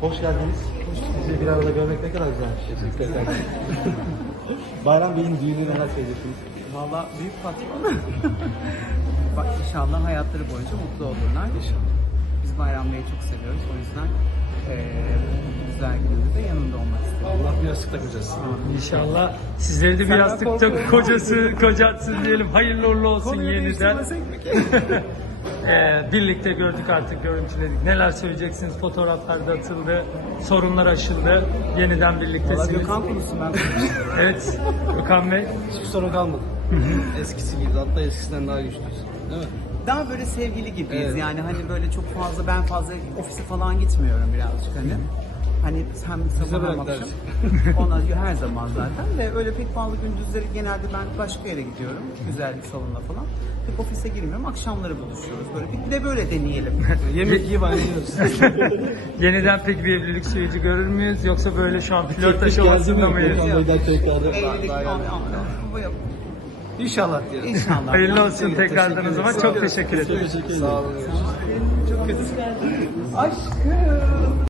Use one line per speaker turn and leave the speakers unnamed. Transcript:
Hoş geldiniz. Sizi bir arada görmek ne kadar güzel. Teşekkürler. Bayram Bey'in düğünü neler söyleyeceksiniz?
Valla büyük patron. Bak inşallah hayatları boyunca mutlu olurlar. Biz Bayram Bey'i çok seviyoruz. O yüzden bu güzel gününde de yanında olmak istiyorum.
Allah bir yastık takacağız.
İnşallah sizleri de bir
Senden
yastıkta
korkuyorum.
kocatsın diyelim. Hayırlı uğurlu olsun
Konuyu
yeniden.
değiştirmesek mi ki?
Birlikte gördük artık, görüntüledik. Neler söyleyeceksiniz? Fotoğraflar da atıldı, sorunlar aşıldı. Yeniden
Valla
birliktesiniz.
Gökhan konusu ben
Evet, Gökhan Bey.
hiçbir sorun kalmadı. Eskisi gibi, hatta eskisinden daha güçlüyüz. Değil mi?
Daha böyle sevgili gibiyiz.
Evet.
Yani hani böyle çok fazla, ben fazla ofise falan gitmiyorum birazcık hani. Hani hem sabah hem
bırak
akşam.
dersin.
Ona her zaman zaten de öyle pek fazla gündüzleri genelde ben başka yere gidiyorum. Güzellik salonuna falan. Pek ofise girmiyorum. Akşamları buluşuyoruz. Böyle bir de böyle deneyelim.
Yemek yiyip ayrılıyoruz.
Yeniden pek bir evlilik süreci görür müyüz? Yoksa böyle şu an flört
Teklif geldi
aşamasında
mi?
mıyız?
Gökhan Bey'den tekrardan.
Evlilik bu yok.
İnşallah diyelim.
İnşallah.
Hayırlı olsun tekrardan o zaman. Çok teşekkür ederim.
Teşekkür ederim. Sağ olun.
Çok kötü. Aşkım.